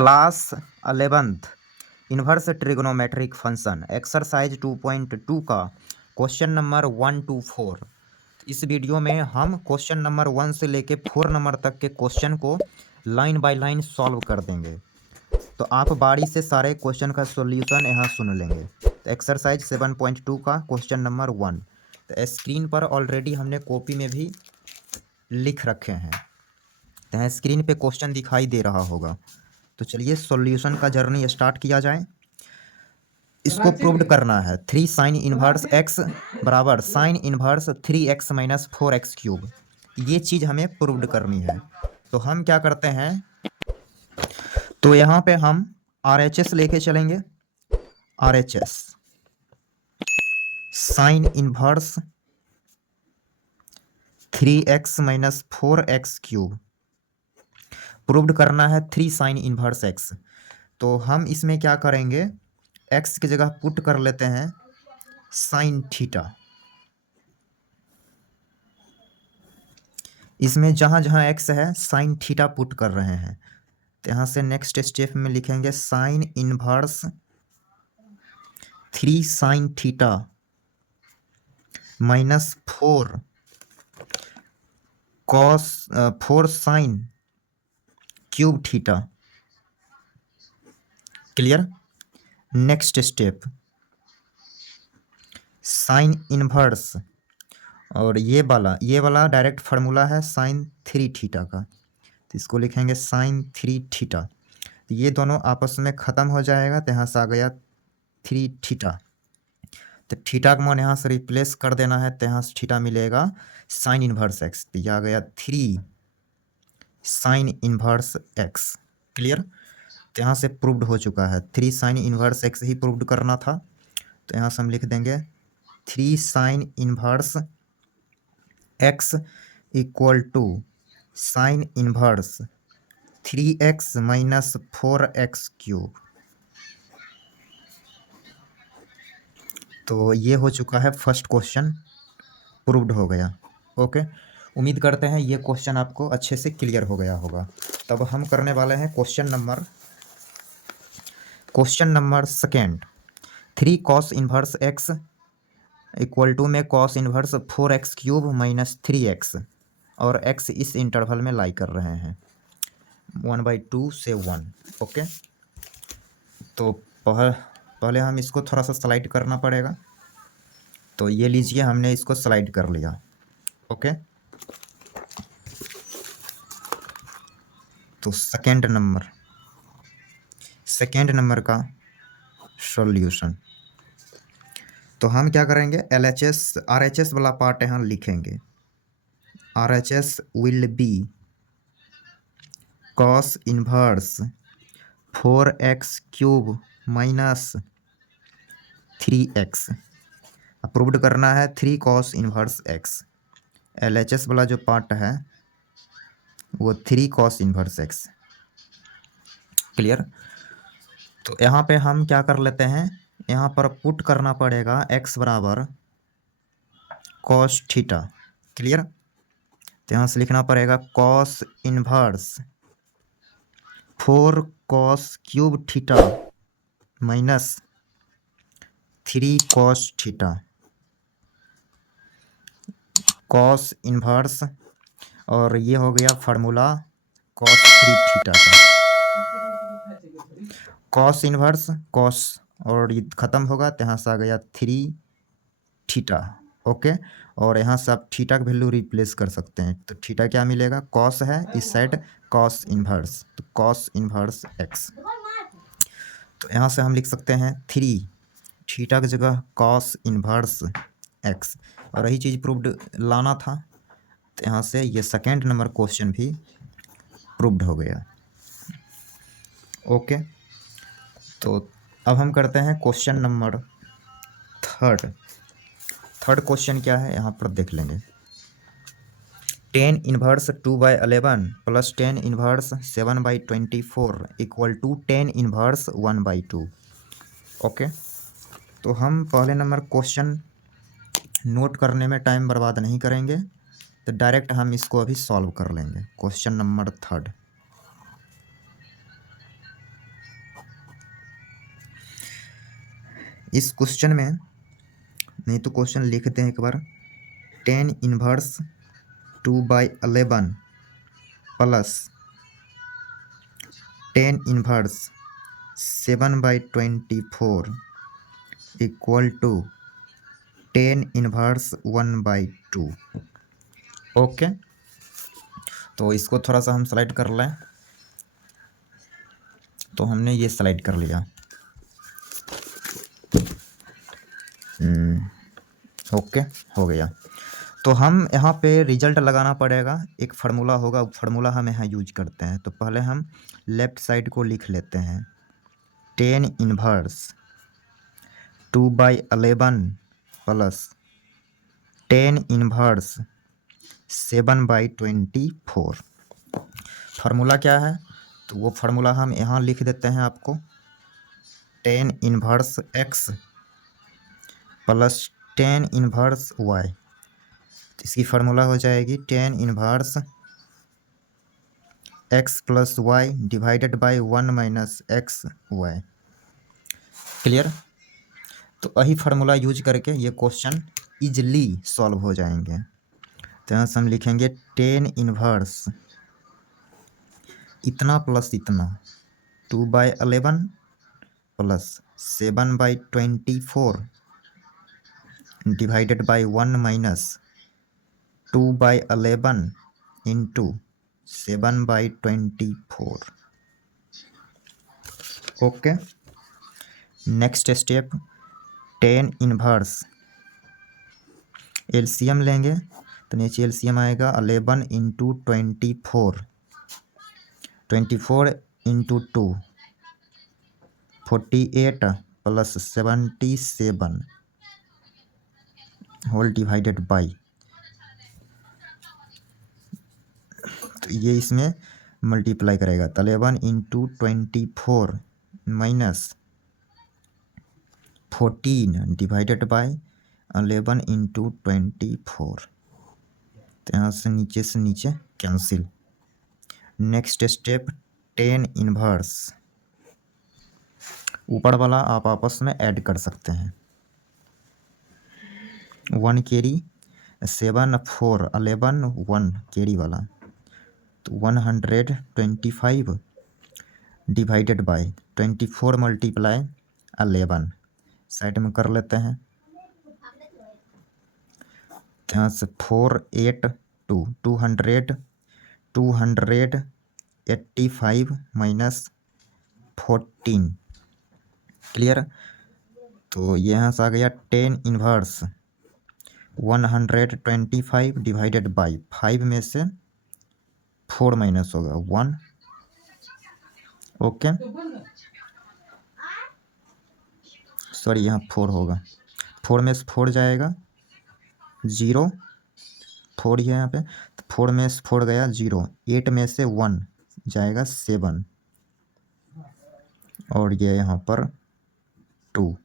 Class 11th inverse trigonometric function exercise 2.2 का question number 1 to 4। इस video में हम क्वेश्चन नंबर 1 से लेके 4 नंबर तक के क्वेश्चन को लाइन बाय लाइन सॉल्व कर देंगे। तो आप बारी से सारे क्वेश्चन का सॉल्यूशन यहाँ सुन लेंगे। तो एक्सरसाइज 7.2 का क्वेश्चन नंबर 1 तो स्क्रीन पर ऑलरेडी हमने कॉपी में भी लिख रखे हैं, तो स्क्रीन पे क्वेश्चन दिखाई दे रहा होगा। तो चलिए सॉल्यूशन का जर्नी स्टार्ट किया जाए। इसको प्रूव्ड करना है 3 साइन इनवर्स x बराबर sign inverse 3x minus 4x cube. ये चीज़ हमें प्रूव्ड करनी है। तो हम क्या करते हैं, तो यहाँ पे हम RHS लेके चलेंगे। RHS sign inverse 3x minus 4x cube proved करना है 3 साइन इनवर्स x। तो हम इसमें क्या करेंगे, x की जगह पुट कर लेते हैं साइन थीटा। इसमें जहाँ जहाँ x है साइन थीटा पुट कर रहे हैं। तो यहाँ से नेक्स्ट स्टेप में लिखेंगे sine inverse 3 sine theta minus 4 sine cube theta. Clear. Next step sine inverse, और ये वाला डायरेक्ट फार्मूला है साइन 3 थीटा का, तो इसको लिखेंगे साइन 3 थीटा। तो ये दोनों आपस में ख़त्म हो जाएगा, तो यहाँ से आ गया 3 थीटा। तो थीटा का मान यहाँ से रिप्लेस कर देना है, तो यहाँ से थीटा मिलेगा साइन इनवर्स एक्स। तो यह आ गया 3 साइन इनवर्स एक्स। क्लियर। तो यहाँ से प्रूव्ड हो चुका है, 3 साइन इनवर्स एक्स ही प्रूव्ड करना था। तो यहाँ से हम लिख देंगे 3 sine inverse x equal to sine inverse 3x minus 4x cube. तो ये हो चुका है फर्स्ट क्वेश्चन, प्रूव्ड हो गया। ओके, उम्मीद करते हैं ये क्वेश्चन आपको अच्छे से क्लियर हो गया होगा। तब हम करने वाले हैं question number second. 3 cos inverse x equal to में cos inverse 4x cube minus 3x, और x इस इंटरवल में लाई कर रहे हैं 1/2 से 1। ओके, तो पहले हम इसको थोड़ा सा स्लाइड करना पड़ेगा। तो ये लीजिए, हमने इसको स्लाइड कर लिया। ओके, तो सेकेंड नंबर का सॉल्यूशन। तो हम क्या करेंगे, RHS वाला पार्ट यहाँ लिखेंगे। RHS will be cos inverse 4x cube minus 3x। Approved करना है 3 कॉस इनवर्स x। LHS वाला जो पार्ट है वो 3 कॉस इनवर्स x। क्लियर। तो यहाँ पे हम क्या कर लेते हैं, यहाँ पर पुट करना पड़ेगा x बराबर कॉस थीटा। क्लियर। तो यहाँ से लिखना पड़ेगा cos inverse 4 cos cube theta minus 3 cos theta. Cos inverse, और ये हो गया फार्मूला कॉस 3 थीटा का। कॉस इनवर्स कॉस, और ये ख़त्म होगा, तो यहाँ से आ गया 3 थीटा। ओके, और यहाँ से आप थीटा का वैल्यू रिप्लेस कर सकते हैं। तो थीटा क्या मिलेगा, कॉस है इस साइड, कॉस इनवर्स, तो कॉस इनवर्स एक्स। तो यहाँ से हम लिख सकते हैं 3 थीटा की जगह कॉस इनवर्स एक्स, और यही चीज़ प्रूव्ड लाना था। तो यहाँ से ये सेकेंड नंबर क्वेश्चन भी प्रूव्ड हो गया। ओके, तो अब हम करते हैं क्वेश्चन नंबर थर्ड क्वेश्चन क्या है, यहाँ पर देख लेंगे। 10 inverse 2/11 plus 10 inverse 7/24 equal to 10 inverse 1/2। Okay, तो हम पहले नंबर क्वेश्चन नोट करने में टाइम बर्बाद नहीं करेंगे, तो डायरेक्ट हम इसको अभी सॉल्व कर लेंगे। Question number third. इस क्वेश्चन में, नहीं तो क्वेश्चन लिखते हैं एक बार, 10 inverse 2/11 plus 10 inverse 7/24 equal to 10 inverse 1/2। Okay, तो इसको थोड़ा सा हम स्लाइड कर लें। तो हमने ये स्लाइड कर लिया। ओके, हो गया। तो हम यहाँ पे रिजल्ट लगाना पड़ेगा, एक फार्मूला होगा, फार्मूला हम यहाँ यूज करते हैं। तो पहले हम लेफ्ट साइड को लिख लेते हैं, 10 इनवर्स 2/11 प्लस 10 इनवर्स 7/24। फार्मूला क्या है, तो वो फार्मूला हम यहाँ लिख देते हैं आपको, 10 inverse x plus 10 inverse y। इसकी फार्मूला हो जाएगी 10 inverse x plus y divided by 1 minus x y. Clear. तो यही फार्मूला यूज करके ये क्वेश्चन इजली सॉल्व हो जाएंगे। तो यहाँ से हम लिखेंगे 10 इनवर्स इतना प्लस इतना 2/11 plus 7/24 divided by 1 minus 2/11 into 7/24। Okay, next step, 10 inverse LCM लेंगे। तो नीचे एलसीएम आएगा 11 into 24, 24 into 2 48 plus 77 whole divided by, तो ये इसमें मल्टीप्लाई करेगा। तो 11 into 24 minus 14 divided by 11 into 24। तो यहाँ से नीचे कैंसिल। नेक्स्ट स्टेप, 10 इनवर्स ऊपर वाला आप आपस में ऐड कर सकते हैं। 1 कैरी 7 4 11 1 कैरी वाला, तो 125 डिवाइडेड बाई 24 मल्टीप्लाई 11 साइड में कर लेते हैं। यहाँ से 4 8 2 285 माइनस 14। क्लियर। तो यहाँ से आ गया 10 इनवर्स 125 डिवाइडेड बाई 5 में से 4 माइनस होगा 1। ओके, सॉरी यहाँ 4 होगा, 4 में से 4 जाएगा 0, 4 ही है यहाँ पे, तो 4 में से 4 गया 0, 8 में से 1 जाएगा 7, और ये यहाँ पर 2।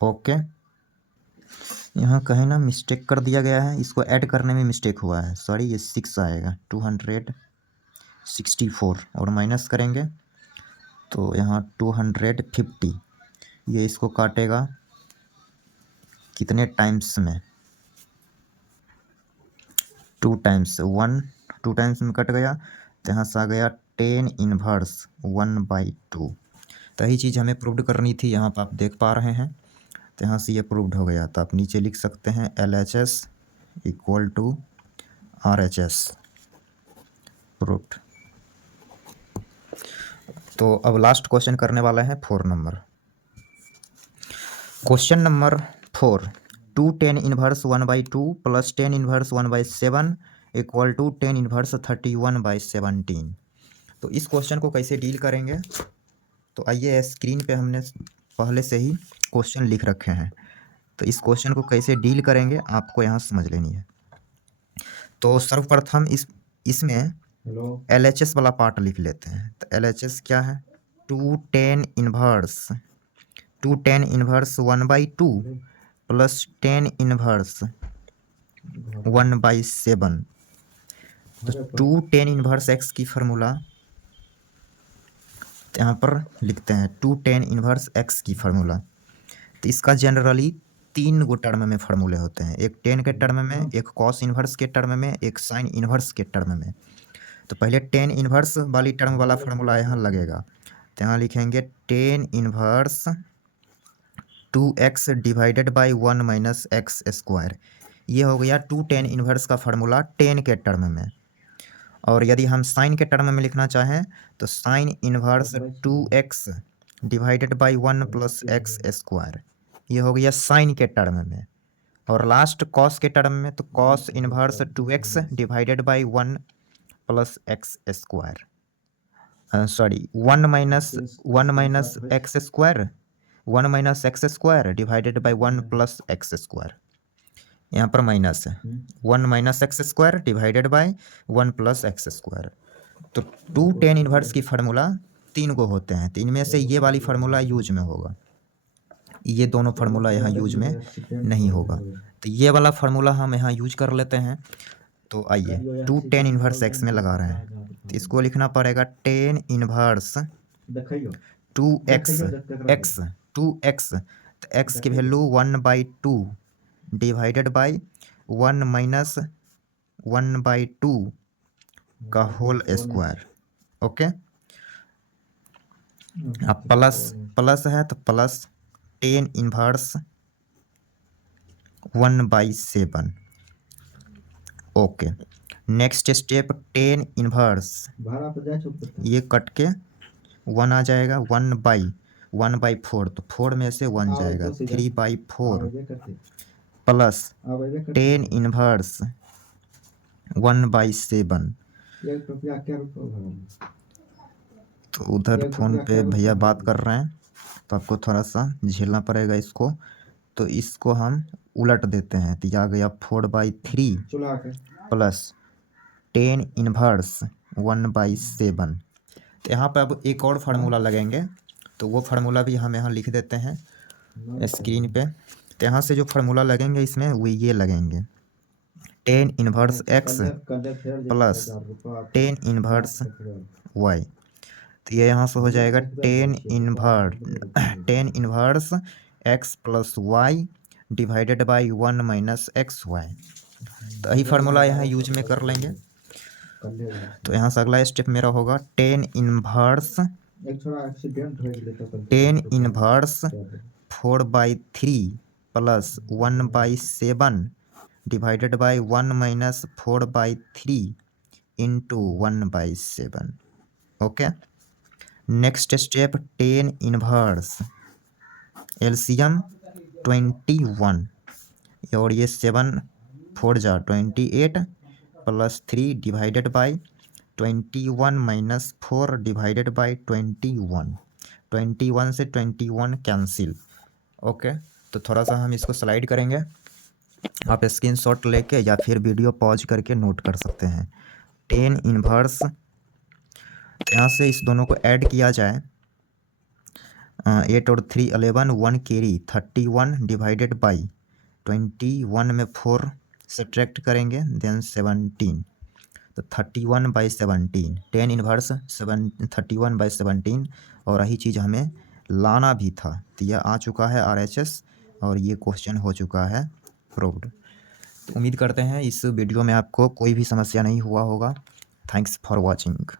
ओके, यहाँ कहीं ना मिस्टेक कर दिया गया है, इसको ऐड करने में मिस्टेक हुआ है, सॉरी, ये 6 आएगा 264, और माइनस करेंगे तो यहाँ 250। ये इसको काटेगा कितने टाइम्स में, 2 टाइम्स, 1 2 टाइम्स में कट गया। तो यहाँ से आ गया 10 इनवर्स 1/2। तो यही चीज़ हमें प्रूव करनी थी, यहाँ पर आप देख पा रहे हैं। तो यहाँ से ये प्रूव्ड हो गया। तो आप नीचे लिख सकते हैं LHS equal to RHS, proved. तो अब लास्ट क्वेश्चन करने वाला है 4 number. Question number 4, 2 10 inverse 1/2 plus 10 inverse 1/7 equal to 10 inverse 31/17। तो इस क्वेश्चन को कैसे डील करेंगे, तो आइए, स्क्रीन पे हमने पहले से ही क्वेश्चन लिख रखे हैं। तो इस क्वेश्चन को कैसे डील करेंगे आपको यहाँ समझ लेनी है। तो सर्वप्रथम इसमें LHS वाला पार्ट लिख लेते हैं। तो LHS क्या है, 2 10 इनवर्स 1/2 प्लस 10 इनवर्स 1/7। तो 2 10 इनवर्स x की फार्मूला, तो यहाँ पर लिखते हैं 2 tan इनवर्स x की फार्मूला। तो इसका जनरली 3 गो टर्म में फार्मूले होते हैं, एक tan के टर्म में, एक cos इनवर्स के टर्म में, एक sin इनवर्स के टर्म में। तो पहले tan इनवर्स वाली टर्म वाला फार्मूला यहाँ लगेगा, तो यहाँ लिखेंगे tan inverse 2x divided by 1 minus x square. ये हो गया 2 tan इनवर्स का फार्मूला tan के टर्म में। और यदि हम साइन के टर्म में लिखना चाहें तो sine inverse 2x divided by 1 plus x square, ये हो गया साइन के टर्म में। और लास्ट कॉस के टर्म में तो cos inverse 2x divided by 1 plus x square, sorry 1 minus x square, 1 minus x square divided by 1 plus x square. यहाँ पर माइनस है, 1 minus x square divided by 1 plus x square. तो 2 tan inverse की formula 3 को होते हैं, तो इनमें से ये वाली फार्मूला यूज में होगा, ये दोनों फार्मूला यहाँ यूज में नहीं होगा। तो ये वाला फार्मूला हम यहाँ यूज कर लेते हैं। तो आइए 2 tan इनवर्स x में लगा रहे हैं, तो इसको लिखना पड़ेगा tan inverse 2x x 2x, तो x की वैल्यू 1/2 डिवाइडेड बाई 1 माइनस 1/2 का होल स्क्वायर। ओके, अब प्लस है तो plus tan inverse 1/7। Okay, next step tan inverse, ये कट के 1 आ जाएगा, 1/4, तो 4 में से 1 जाएगा, 3/4 प्लस tan इनवर्स 1/7। तो उधर फ़ोन पे भैया बात कर रहे हैं, तो आपको थोड़ा सा झेलना पड़ेगा इसको। तो इसको हम उलट देते हैं, तो यह आ गया 4/3 प्लस tan इनवर्स 1/7। तो यहाँ पे अब एक और फार्मूला लगेंगे, तो वो फार्मूला भी हम यहाँ लिख देते हैं स्क्रीन पे। तो यहाँ से जो फार्मूला लगेंगे इसमें वो ये लगेंगे, tan inverse x plus tan inverse y। तो ये यहाँ से हो जाएगा tan inverse x plus y divided by 1 minus x y. तो यही फार्मूला यहाँ यूज में कर लेंगे। तो यहाँ से अगला स्टेप मेरा होगा tan inverse 4/3 plus 1/7 divided by 1 minus 4/3 into 1/7। Okay, next step tan inverse LCM 21, और ये 7 4 जा 28 plus 3 divided by 21 minus 4 divided by 21 से 21 कैंसिल। ओके, तो थोड़ा सा हम इसको स्लाइड करेंगे, आप स्क्रीनशॉट लेके या फिर वीडियो पॉज करके नोट कर सकते हैं। tan इनवर्स, यहाँ से इस दोनों को ऐड किया जाए, 8 और 3 11, 1 कैरी 31 डिवाइडेड बाई 21 में 4 सब्ट्रैक्ट करेंगे, देन 17, तो 31/17 tan इनवर्स 31/17। और यही चीज़ हमें लाना भी था, तो यह आ चुका है RHS और ये क्वेश्चन हो चुका है प्रूव्ड। तो उम्मीद करते हैं इस वीडियो में आपको कोई भी समस्या नहीं हुआ होगा। Thanks for watching.